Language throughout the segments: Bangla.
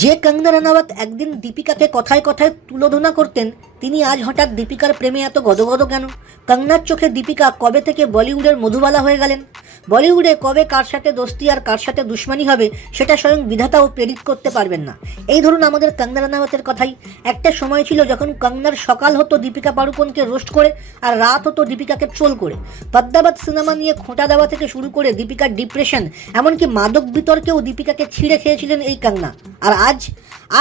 যে কঙ্গনা রানাওয়াত একদিন দীপিকাকে কথায় কথায় তুলোধনা করতেন, তিনি আজ হঠাৎ দীপিকার প্রেমে এত গদগদ কেন? কঙ্গনার চোখে দীপিকা কবে থেকে বলিউডের মধুবালা হয়ে গেলেন? বলিউডে কবে কার সাথে দোস্তি আর কার সাথে দুশ্মনী হবে সেটা স্বয়ং বিধাতাও প্রেডিক্ট করতে পারবেন না। এই ধরুন আমাদের কঙ্গনা রানাওয়াতের কথাই। একটা সময় ছিল যখন কঙ্গনার সকাল হতো দীপিকা পাড়ুকোনকে রোস্ট করে আর রাত হতো দীপিকাকে ট্রোল করে। পদ্মাবত সিনেমা নিয়ে খোঁটা দেওয়া থেকে শুরু করে দীপিকার ডিপ্রেশন, এমনকি মাদক বিতর্কেও দীপিকাকে ছিঁড়ে খেয়েছিলেন এই কঙ্গনা। আর আজ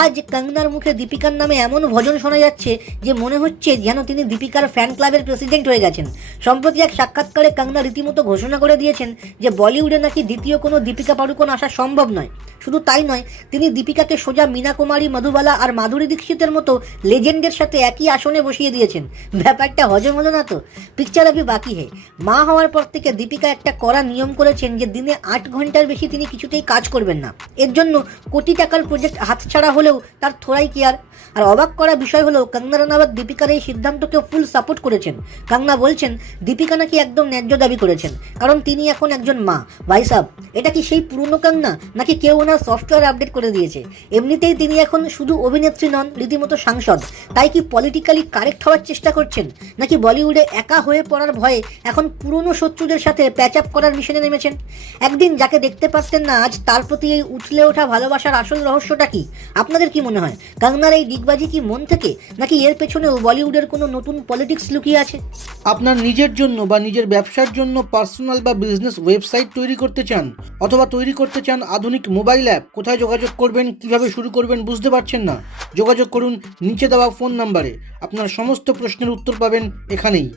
আজ কঙ্গনার মুখে দীপিকার নামে এমন ভজন শোনা যাচ্ছে যে মনে হচ্ছে যেন তিনি দীপিকার ফ্যান ক্লাবের প্রেসিডেন্ট হয়ে গেছেন। সম্প্রতি এক সাক্ষাৎকারে কঙ্গনা রীতিমতো ঘোষণা করে দিয়েছেন যে বলিউডে নাকি দ্বিতীয় কোনো দীপিকা পাড়ুকোন আসা সম্ভব নয়। শুধু তাই নয়, তিনি দীপিকাকে সোজা মীনা কুমারী, মধুবালা আর মাধুরী দীক্ষিতের মতো লেজেন্ডের সাথে একই আসনে বসিয়ে দিয়েছেন। ব্যাপারটা হজম হলো না তো? পিকচার আভি বাকি হে। মা হওয়ার পর থেকে দীপিকা একটা কড়া নিয়ম করেছেন যে দিনে 8 ঘন্টার বেশি তিনি কিছুতেই কাজ করবেন না। এর জন্য কোটি টাকার প্রজেক্ট হাতছাড়া হলেও তার থোড়াই কেয়ার। আর অবাক করা বিষয় হলো কঙ্গনা রানাওয়াত দীপিকার এই সিদ্ধান্তকে ফুল সাপোর্ট করেছেন। কঙ্গনা বলছেন দীপিকা নাকি একদম ন্যায্য দাবি করেছেন, কারণ তিনি এখন একজন মা। ভাই সাব, এটা কি সেই পুরনো কঙ্গনা, নাকি কেউ ওনার সফটওয়্যার আপডেট করে দিয়েছে? এমনিতেই তিনি এখন শুধু অভিনেত্রী নন, রীতিমতো সাংসদ। তাই কি পলিটিক্যালি কারেক্ট হওয়ার চেষ্টা করছেন, নাকি বলিউডে একা হয়ে পড়ার ভয়ে এখন পুরনো শত্রুদের সাথে প্যাচ আপ করার মিশনে নেমেছেন? একদিন যাকে দেখতে পারতেন না, আজ তার প্রতি এই উছলে ওঠা ভালোবাসার আসল রহস্যটা কি? আপনাদের কি মনে হয়, কঙ্গনার এই ডিগবাজি কি মন থেকে, নাকি এর পেছনেও বলিউডের কোনো নতুন পলিটিক্স লুকিয়ে আছে? আপনার নিজের জন্য বা নিজের ব্যবসার জন্য পার্সোনাল বা বিজনেস ওয়েবসাইট তৈরি করতে চান, অথবা তৈরি করতে চান আধুনিক মোবাইল অ্যাপ? কোথায় যোগাযোগ করবেন, কিভাবে শুরু করবেন বুঝতে পারছেন না? যোগাযোগ করুন নিচে দেওয়া ফোন নাম্বারে। আপনার সমস্ত প্রশ্নের উত্তর পাবেন এখানেই।